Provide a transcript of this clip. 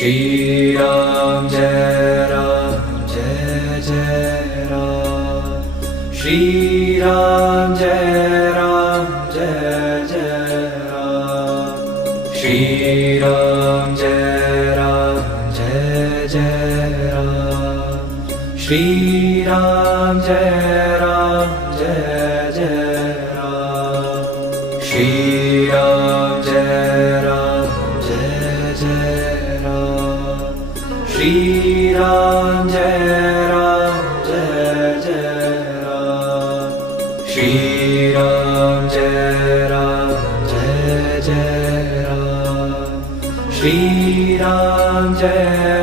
Shri Ram Jai Jai Ram Shri Ram Jai Jai Ram Shri Ram Jai Jai Ram Shri Ram Jai Jai Ram Shri Ram Jai Jai Ram Shri Ram Jai Jai Ram Shri Ram Jai Jai Ram Shri Ram Jai